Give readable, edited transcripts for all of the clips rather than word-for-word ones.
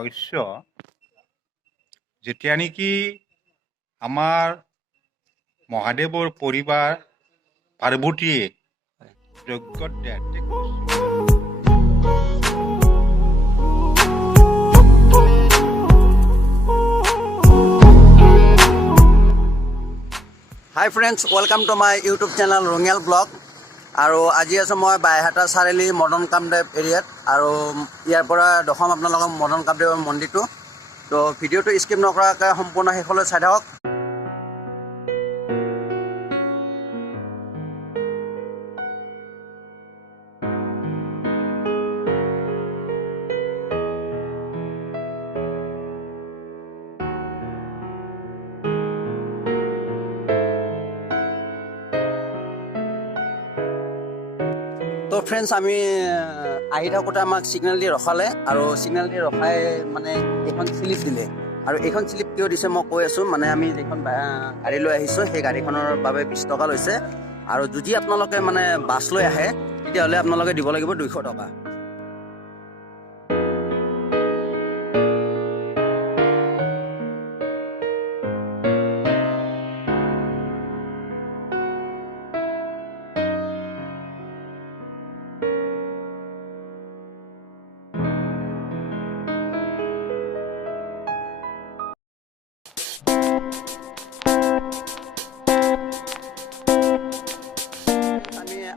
ৰহস্য যেতিয়া নেকি আমাৰ মহাদেৱৰ পৰিবাৰ পাৰ্বতীয়ে যজ্ঞত দেহত্যাগ কৰিছিল। Hi friends, welcome to my YouTube channel Rangiyal vlog. আৰু আজি আছোঁ মই বাইহাটা চাৰিআলি মদন কামদেৱ এৰিয়াত, আৰু ইয়াৰ পৰা দশম আপোনালোকক মদন কামদেৱৰ মন্দিৰটো। তো ভিডিঅ'টো স্কিপ নকৰাকৈ সম্পূৰ্ণ শেষলৈ চাই থাকক। তো ফ্ৰেণ্ডছ, আমি আহি থাকোঁতে আমাক ছিগনেল দি ৰখালে, আৰু ছিগনেল দি ৰখাই মানে এইখন শ্লিপ দিলে। আৰু এইখন শ্লিপ কিয় দিছে মই কৈ আছোঁ। মানে আমি যিখন গাড়ী লৈ আহিছোঁ সেই গাড়ীখনৰ বাবে 20 টকা লৈছে, আৰু যদি আপোনালোকে মানে বাছ লৈ আহে তেতিয়াহ'লে আপোনালোকে দিব লাগিব 200 টকা।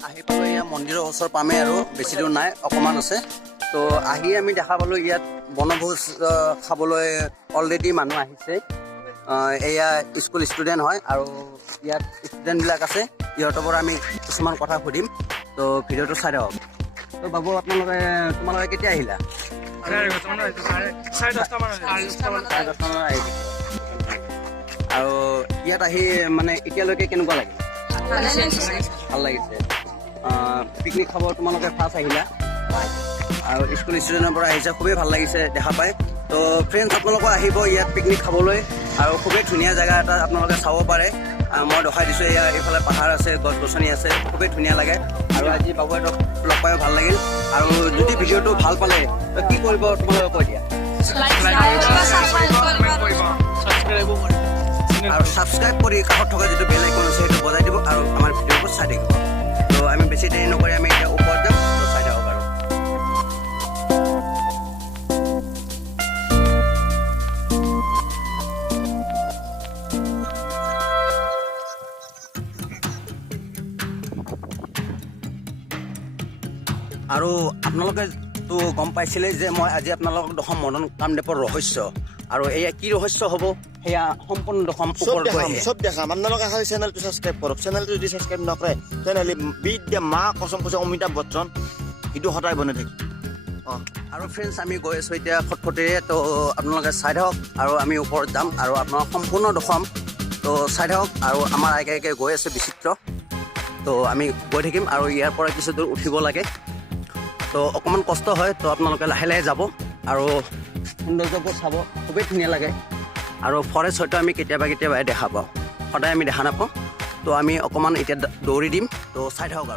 আহি পালোঁ ইয়াত মন্দিৰৰ ওচৰ পামেই, আৰু বেছি দূৰ নাই, অকণমান আছে। তো আহি আমি দেখা পালোঁ ইয়াত বনভোজ খাবলৈ অলৰেডি মানুহ আহিছে। এয়া স্কুল ষ্টুডেণ্ট হয়, আৰু ইয়াত ষ্টুডেণ্টবিলাক আছে। ইহঁতৰ পৰা আমি কিছুমান কথা সুধিম। তো ভিডিঅ'টো চাই থাকক। তো বাবু, তোমালোকে কেতিয়া আহিলা? চাৰে 10টামান আহিলা। আৰু ইয়াত আহি মানে এতিয়ালৈকে কেনেকুৱা লাগিল? ভাল লাগিছে। পিকনিক খাব তোমালোকে ফাৰ্ষ্ট আহিলা, আৰু স্কুল ষ্টুডেণ্টৰ পৰা আহিছে, খুবেই ভাল লাগিছে দেখা পাই। তো ফ্ৰেণ্ডছ, আপোনালোকে আহিব ইয়াত পিকনিক খাবলৈ, আৰু খুবেই ধুনীয়া জেগা এটা আপোনালোকে চাব পাৰে। মই দেখাই দিছোঁ, এয়া এইফালে পাহাৰ আছে, গছ গছনি আছে, খুবেই ধুনীয়া লাগে। আৰু আজি বাবুহঁতক লগ পাই ভাল লাগিল। আৰু যদি ভিডিঅ'টো ভাল পালে কি কৰিব তোমালোকে কৈ দিয়া, আৰু ছাবস্ক্ৰাইব কৰি কাষত থকা যিটো বেল আইকন আছে সেইটো বজাই দিব, আৰু আমাৰ ভিডিঅ'বোৰ চাই থাকিব। তো আমি বেছি দেৰি নকৰি আমি এতিয়া ওপৰত যাম, তো চাই থাকক। আৰু আপোনালোকেতো গম পাইছিলে যে মই আজি আপোনালোকক দশম মদন কামদেৱৰ ৰহস্য, আৰু এয়া কি ৰহস্য হ'ব সেয়া সম্পূৰ্ণ দশম চব দেখাম। আপোনালোকে খালি চেনেলটো ছাবস্ক্ৰাইব কৰক। চেনেলটো যদি ছাবস্ক্ৰাইব নকৰে তেনেহ'লে বিদ্যা মা কচম কৈছে অমিতাভ বচ্চন সেইটো সদায় বনাই থাকিব। আৰু ফ্ৰেণ্ডছ, আমি গৈ আছোঁ এতিয়া খটখটিৰে। তো আপোনালোকে চাই থাকক, আৰু আমি ওপৰত যাম, আৰু আপোনালোক সম্পূৰ্ণ দশম তো চাই থাকক। আৰু আমাৰ আগে গৈ আছে বিচিত্ৰ। তো আমি গৈ থাকিম, আৰু ইয়াৰ পৰা কিছু দূৰ উঠিব লাগে। তো অকণমান কষ্ট হয়, তো আপোনালোকে লাহে লাহে যাব, আৰু সৌন্দৰ্যবোৰ চাব, খুবেই ধুনীয়া লাগে। আৰু ফৰেষ্ট হয়তো আমি কেতিয়াবা দেখা পাওঁ, সদায় আমি দেখা নাপাওঁ। তো আমি অকণমান এতিয়া দৌৰি দিম, তো চাই থাকক।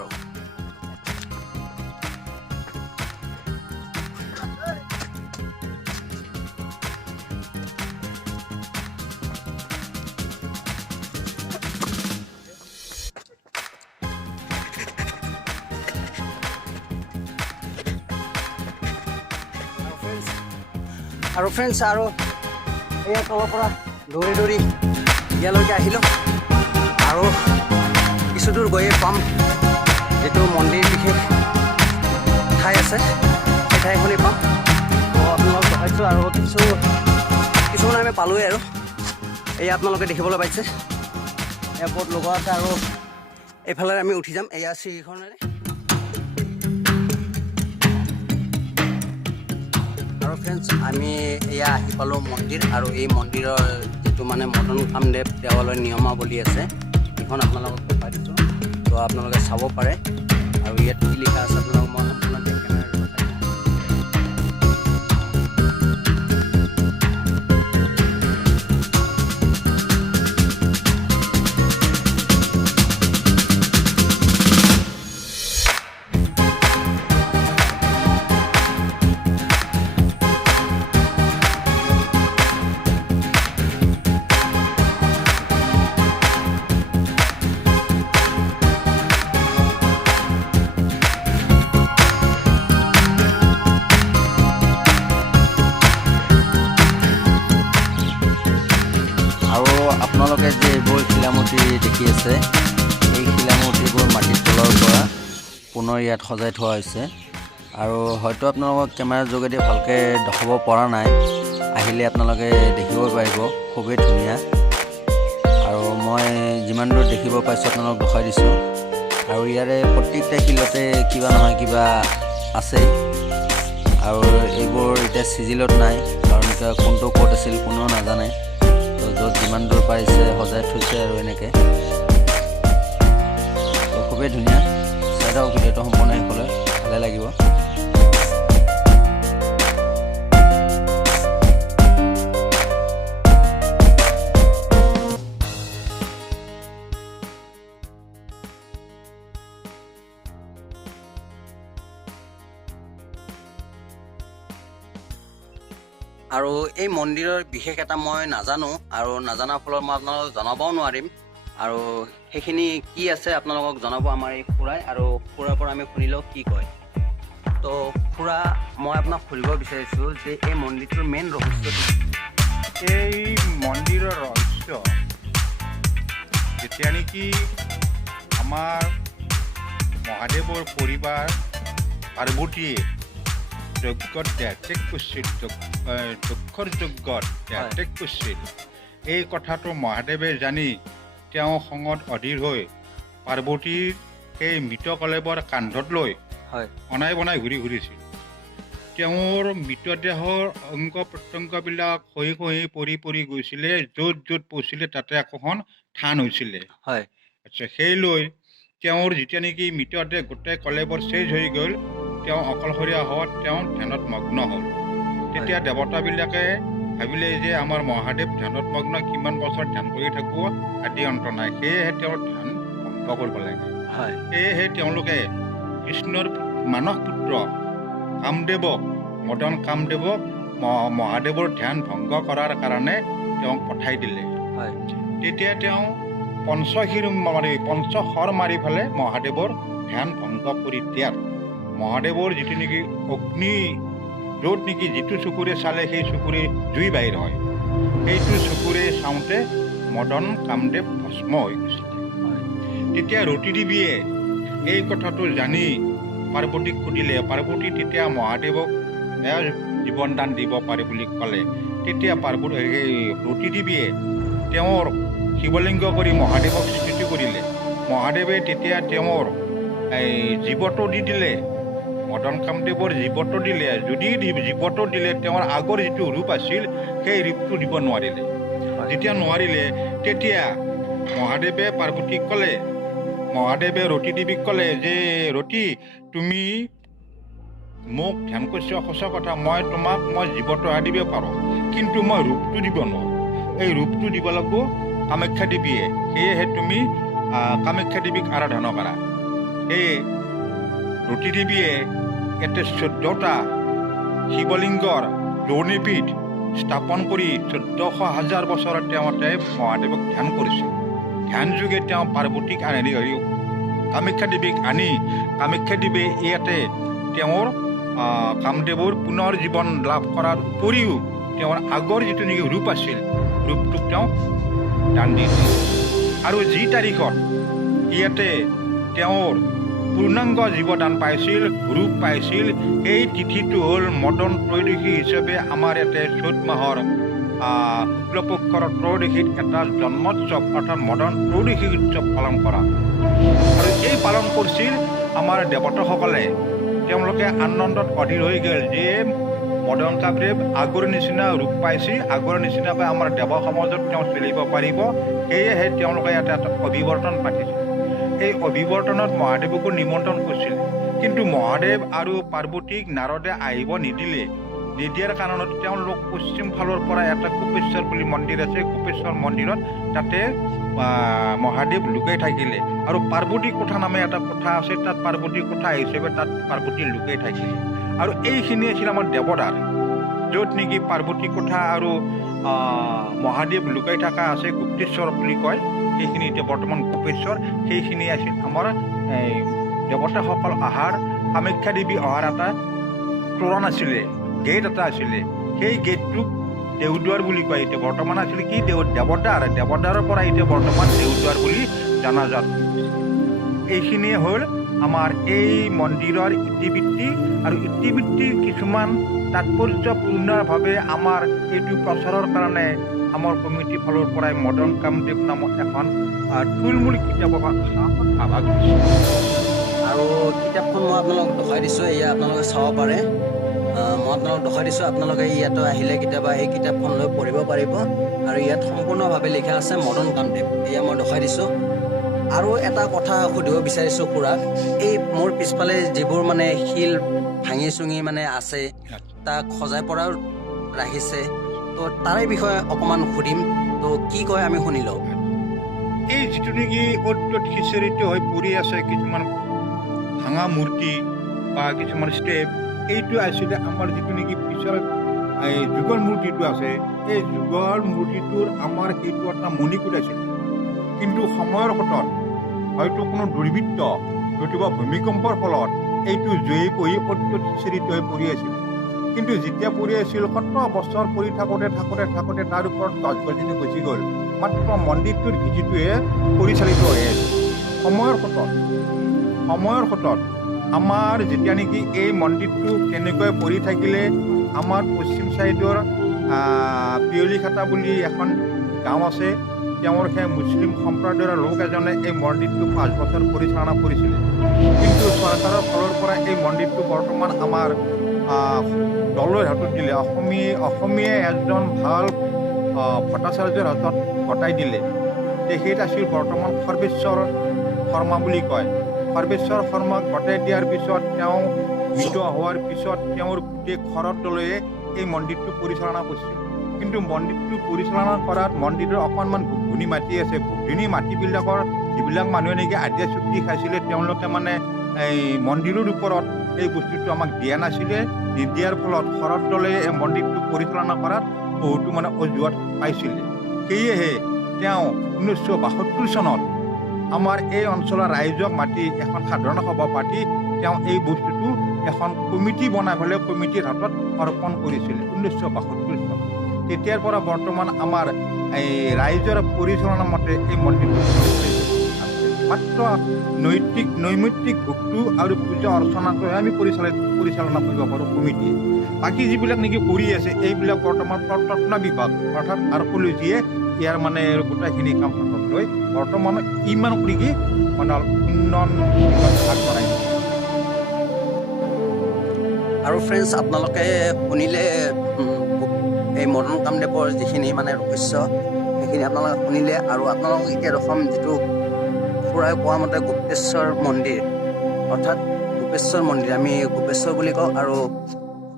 আৰু ফ্ৰেণ্ডছ, আৰু এয়া তলৰ পৰা দৌৰি ইয়ালৈকে আহিলোঁ, আৰু কিছু দূৰ গৈয়ে পাম যিটো মন্দিৰ বিশেষ ঠাই আছে, সেই ঠাইখনেই পাম। তো আপোনালোকক দেখাইছোঁ, আৰু কিছুমান আমি পালোঁৱেই। আৰু এয়া আপোনালোকে দেখিবলৈ পাইছে এয়াৰপৰ্ট লগোৱা আছে, আৰু এইফালে আমি উঠি যাম এয়া চিৰিখনেৰে। আৰু ফ্ৰেণ্ডছ, আমি এয়া আহি পালোঁ মন্দিৰ, আৰু এই মন্দিৰৰ যিটো মানে মদন কামদেৱ দেৱালয়ৰ নিয়মাৱলী আছে সেইখন আপোনালোকক দেখাই দিছোঁ। তো আপোনালোকে চাব পাৰে, আৰু ইয়াত কি লিখা আছে আপোনালোকক মই সম্পূৰ্ণ কেমেৰাৰে দেখাই দিম। আপোনালোকে যে এইবোৰ শিলামূৰ্তি দেখি আছে, এই শিলামূৰ্তিবোৰ মাটিৰ তলৰ পৰা পুনৰ ইয়াত সজাই থোৱা হৈছে। আৰু হয়তো আপোনালোকক কেমেৰাৰ যোগেদি ভালকৈ দেখাব পৰা নাই, আহিলে আপোনালোকে দেখিব পাৰিব, খুবেই ধুনীয়া। আৰু মই যিমান দূৰ দেখিব পাইছোঁ আপোনালোকক দেখাই দিছোঁ। আৰু ইয়াৰে প্ৰত্যেকটা শিলতে কিবা নহয় কিবা আছেই। আৰু এইবোৰ এতিয়া চিজিলত নাই, কাৰণ এতিয়া কোনটো ক'ত আছিল কোনেও নাজানে। তো য'ত যিমান দূৰ পাৰিছে সজাই থৈছে আৰু এনেকৈ। তো খুবেই ধুনীয়া, চাই থাকক ভিডিঅ'টো সম্পূৰ্ণ শেষলৈ, ভালে লাগিব। আৰু এই মন্দিৰৰ বিশেষ এটা মই নাজানো, আৰু নজনাৰ ফলত মই আপোনালোকক জনাবও নোৱাৰিম। আৰু সেইখিনি কি আছে আপোনালোকক জনাব আমাৰ এই খুৰাই, আৰু খুৰাৰ পৰা আমি শুনি লওঁ কি কয়। তো খুৰা, মই আপোনাক সুধিব বিচাৰিছোঁ যে এই মন্দিৰটোৰ মেইন ৰহস্যটো। এই মন্দিৰৰ ৰহস্য যেতিয়া নেকি আমাৰ মহাদেৱৰ পৰিবাৰ পাৰ্বতীয়ে যজ্ঞত ত্যাগ কৰিছিল, দক্ষৰ যজ্ঞত ত্যাগ কৰিছিল, এই কথাটো মহাদেৱে জানি তেওঁ খঙত অধীৰ হৈ পাৰ্বতীৰ সেই মৃত কলেবৰ কান্ধত লৈ অনাই বনাই ঘূৰি ঘূৰিছিল। তেওঁৰ মৃতদেহৰ অংগ প্ৰত্যংগবিলাক খহি খহি পৰি পৰি গৈছিলে, য'ত য'ত পৰিছিলে তাতে একোখন থান হৈছিলে। আচ্ছা, সেই লৈ তেওঁৰ যেতিয়া নেকি মৃতদেহ গোটেই কলেবৰ চেজ হৈ গ'ল, তেওঁ অকলশৰীয়া হোৱাত তেওঁ ধ্যানত মগ্ন হ'ল। তেতিয়া দেৱতাবিলাকে ভাবিলে যে আমাৰ মহাদেৱ ধ্যানত মগ্ন, কিমান বছৰ ধ্যান কৰি থাকিব, আদি অন্ত নাই, সেয়েহে তেওঁৰ ধ্যান ভংগ কৰিব লাগে। সেয়েহে তেওঁলোকে কৃষ্ণৰ মানস পুত্ৰ কামদেৱক, মদন কামদেৱক মহাদেৱৰ ধ্যান ভংগ কৰাৰ কাৰণে তেওঁক পঠাই দিলে। তেতিয়া তেওঁ পঞ্চশৰ মাৰি পেলাই মহাদেৱৰ ধ্যান ভংগ কৰি দিয়াত মহাদেৱৰ যিটো নেকি অগ্নি, য'ত নেকি যিটো চকুৰে চালে সেই চকুৰে জুই বাহিৰ হয়, সেইটো চকুৰে চাওঁতে মদন কামদেৱ ভস্ম হৈ গৈছিলে। তেতিয়া ৰতি দেৱীয়ে এই কথাটো জানি পাৰ্বতীক সুধিলে। পাৰ্বতী তেতিয়া মহাদেৱক জীৱন দান দিব পাৰে বুলি ক'লে। তেতিয়া ৰতি দেৱীয়ে তেওঁৰ শিৱলিংগ কৰি মহাদেৱক স্তুতি কৰিলে। মহাদেৱে তেতিয়া তেওঁৰ জীৱটো দি দিলে, মদন কামদেৱৰ জীৱটো দিলে। যদি জীৱটো দিলে, তেওঁৰ আগৰ যিটো ৰূপ আছিল সেই ৰূপটো দিব নোৱাৰিলে। যেতিয়া নোৱাৰিলে, তেতিয়া মহাদেৱে পাৰ্বতীক ক'লে, মহাদেৱে ৰতি দেৱীক ক'লে যে ৰতি, তুমি মোক ধ্যান কৰিছ সঁচা কথা, মই তোমাক জীৱটো দিব পাৰোঁ, কিন্তু মই ৰূপটো দিব নোৱাৰোঁ। এই ৰূপটো দিব লাগিব কামাখ্যা দেৱীয়ে, সেয়েহে তুমি কামাখ্যা দেৱীক আৰাধনা কৰা। সেয়ে ৰতি দেৱীয়ে ইয়াতে 14টা শিৱলিংগৰ যৌনিপীঠ স্থাপন কৰি 14,000 বছৰত তেওঁতে মহাদেৱক ধ্যান কৰিছিল। ধ্যান যোগে তেওঁ পাৰ্বতীক কামাখ্যা দেৱীক আনি কামাখ্যা দেৱীয়ে ইয়াতে তেওঁৰ কামদেৱৰ পুনৰ জীৱন লাভ কৰাৰ উপৰিও তেওঁৰ আগৰ যিটো নেকি ৰূপ আছিল, ৰূপটোক তেওঁ দান দিছিল। আৰু যি তাৰিখত ইয়াতে তেওঁৰ পূৰ্ণাংগ জীৱদান পাইছিল, ৰূপ পাইছিল, সেই তিথিটো হ'ল মদন ত্ৰয়োদশী হিচাপে আমাৰ ইয়াতে চ'ত মাহৰ শুক্লপক্ষৰ ত্ৰয়োদশীত এটা জন্মোৎসৱ অৰ্থাৎ মদন ত্ৰয়োদশী উৎসৱ পালন কৰা। আৰু এই পালন কৰিছিল আমাৰ দেৱতাসকলে। তেওঁলোকে আনন্দত অধীৰ হৈ গ'ল যে মদন কামদেৱ আগৰ নিচিনা ৰূপ পাইছে, আগৰ নিচিনাকৈ আমাৰ দেৱ সমাজত তেওঁ চলিব পাৰিব। সেয়েহে তেওঁলোকে ইয়াতে এটা অভিৱৰ্তন পাতিছিল। এই অভিৱৰ্তনত মহাদেৱকো নিমন্ত্ৰণ কৰিছিল, কিন্তু মহাদেৱ আৰু পাৰ্বতীক নাৰদে আহিব নিদিয়াৰ কাৰণত তেওঁলোক পশ্চিম ফালৰ পৰা এটা গোপেশ্বৰ বুলি মন্দিৰ আছে, গোপেশ্বৰ মন্দিৰত তাতে মহাদেৱ লুকাই থাকিলে। আৰু পাৰ্বতী কোঠা নামে এটা কোঠা আছে, তাত পাৰ্বতী কোঠা হিচাপে তাত পাৰ্বতী লুকাই থাকিলে। আৰু এইখিনি আছিল আমাৰ দেৱদাৰ, য'ত নেকি পাৰ্বতী কোঠা আৰু মহাদেৱ লুকাই থকা আছে, গুপ্তেশ্বৰ বুলি কয়। সেইখিনি এতিয়া বৰ্তমান গোপেশ্বৰ। সেইখিনি আছিল আমাৰ দেৱতাসকল অহাৰ, কামাখ্যা দেৱী অহাৰ এটা তোৰণ আছিলে, গেট এটা আছিলে। সেই গেটটোক দেউদুৱাৰ বুলি কয়। এতিয়া বৰ্তমান আছিলে কি দেৱদাৰৰ পৰা এতিয়া বৰ্তমান দেউদুৱাৰ বুলি জনাজাত। এইখিনিয়ে হ'ল আমাৰ এই মন্দিৰৰ ইতিবৃত্তি, আৰু ইতিবৃত্তিৰ কিছুমান তাৎপৰ্যপূৰ্ণভাৱে আমাৰ এইটো প্ৰচাৰৰ কাৰণে আমাৰ কমিটিৰ ফালৰ পৰাই মদন কামদেৱ নামত এখন থুলমূল কিতাপ এখন আভাস দিছে। আৰু কিতাপখন মই আপোনালোকক দেখাই দিছোঁ, এয়া আপোনালোকে চাব পাৰে। মই আপোনালোকক দেখাই দিছোঁ, আপোনালোকে ইয়াতো আহিলে কেতিয়াবা এই কিতাপখন লৈ পঢ়িব পাৰিব। আৰু ইয়াত সম্পূৰ্ণভাৱে লিখা আছে মদন কামদেৱ, এয়া মই দেখাই দিছোঁ। আৰু এটা কথা সুধিব বিচাৰিছোঁ খুৰাক, এই মোৰ পিছফালে যিবোৰ মানে শিল ভাঙি চুঙি মানে আছে, তাক সজাই পৰাও ৰাখিছে, তো তাৰে বিষয়ে অকণমান সুধিম, তো কি কয় আমি শুনি লওঁ। এই যিটো নেকি অ'ত ত'ত সিঁচৰিত হৈ পৰি আছে কিছুমান ভাঙা মূৰ্তি বা কিছুমান ষ্টেপ, এইটো আছিলে আমাৰ যিটো নেকি পিছৰ এই যুগৰ মূৰ্তিটো আছে, এই যুগৰ মূৰ্তিটোৰ আমাৰ সেইটো এটা মণিকূট আছিল। কিন্তু সময়ৰ সোঁতত হয়তো কোনো দুৰ্বৃত্ত নতুবা ভূমিকম্পৰ ফলত এইটো জুই পৰি অ'ত ত'ত সিঁচৰিত হৈ পৰি আছিল। কিন্তু যেতিয়া পৰি আছিল 17 বছৰ পৰি থাকোঁতে তাৰ ওপৰত গছ গছনি গুচি গ'ল, মাত্ৰ মন্দিৰটোৰ ভেটিটোৱে পৰিচালিত হৈ আছিল। সময়ৰ সোঁতত আমাৰ যেতিয়া নেকি এই মন্দিৰটো কেনেকৈ পৰি থাকিলে, আমাৰ পশ্চিম ছাইডৰ পিয়লিখাটা বুলি এখন গাঁও আছে, তেওঁৰ সেই মুছলিম সম্প্ৰদায়ৰ লোক এজনে এই মন্দিৰটো 5 বছৰ পৰিচালনা কৰিছিলে। কিন্তু চৰকাৰৰ ফালৰ পৰা এই মন্দিৰটো বৰ্তমান আমাৰ দলৰ হাতত দিলে, অসমীয়াই এজন ভাল ভট্টাচাৰ্যৰ হাতত গতাই দিলে। তেখেত আছিল বৰ্তমান সৰ্বেশ্বৰ শৰ্মা বুলি কয়। সৰ্বেশ্বৰ শৰ্মাক গতাই দিয়াৰ পিছত তেওঁ মৃত হোৱাৰ পিছত তেওঁৰ গোটেই ঘৰৰ দলে এই মন্দিৰটো পৰিচালনা কৰিছিল। কিন্তু মন্দিৰটো পৰিচালনা কৰাত মন্দিৰৰ অকণমান ভুগধুনি মাটি আছে, ভুগধুনি মাটিবিলাকৰ যিবিলাক মানুহে নেকি আদিয়া চুক্তি খাইছিলে, তেওঁলোকে মানে এই মন্দিৰৰ ওপৰত এই বস্তুটো আমাক দিয়া নাছিলে। নিদিয়াৰ ফলত ঘৰৰ দলে এই মন্দিৰটো পৰিচালনা কৰাত বহুতো মানে অজুহাত পাইছিলে। সেয়েহে তেওঁ 1972 চনত আমাৰ এই অঞ্চলৰ ৰাইজক মাতি এখন সাধাৰণ সভা পাতি তেওঁ এই বস্তুটো এখন কমিটি বনাই পেলাই কমিটিৰ হাতত অৰ্পণ কৰিছিলে 1972 চনত। তেতিয়াৰ পৰা বৰ্তমান আমাৰ এই ৰাইজৰ পৰিচালনা মতে এই মন্দিৰটো মাত্ৰ নৈমিত্তিক ভোগটো আৰু পূজা অৰ্চনাটোহে আমি পৰিচালনা কৰিব পাৰোঁ কমিটিয়ে। বাকী যিবিলাক নেকি কৰি আছে এইবিলাক বৰ্তমান প্ৰত্ন বিভাগ অৰ্থাৎ আৰ্ক'লজিয়ে ইয়াৰ মানে গোটেইখিনি কাম হাতত লৈ বৰ্তমান ইমান কৰি মানে উন্নয়ন আগবঢ়াই। আৰু ফ্ৰেণ্ডছ, আপোনালোকে শুনিলে এই মদন কামদেৱৰ যিখিনি মানে ৰহস্য সেইখিনি আপোনালোকে শুনিলে। আৰু আপোনালোকক এতিয়া দেখুৱাম যিটো খুৰাই কোৱা মতে গুপ্তেশ্বৰ মন্দিৰ, অৰ্থাৎ গোপেশ্বৰ মন্দিৰ, আমি গোপেশ্বৰ বুলি কওঁ। আৰু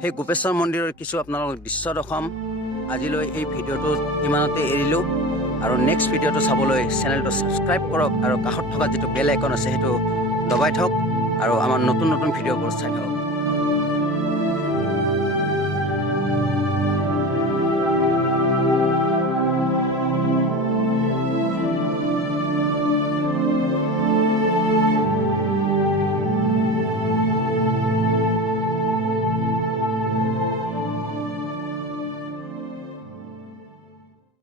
সেই গোপেশ্বৰ মন্দিৰৰ কিছু আপোনালোকক দৃশ্য দেখুৱাম। আজিলৈ এই ভিডিঅ'টো ইমানতে এৰিলোঁ। আৰু নেক্সট ভিডিঅ'টো চাবলৈ চেনেলটো ছাবস্ক্ৰাইব কৰক আৰু কাষত থকা যিটো বেল আইকন আছে সেইটো দবাই থওক আৰু আমাৰ নতুন ভিডিঅ'বোৰ চাই থাকক।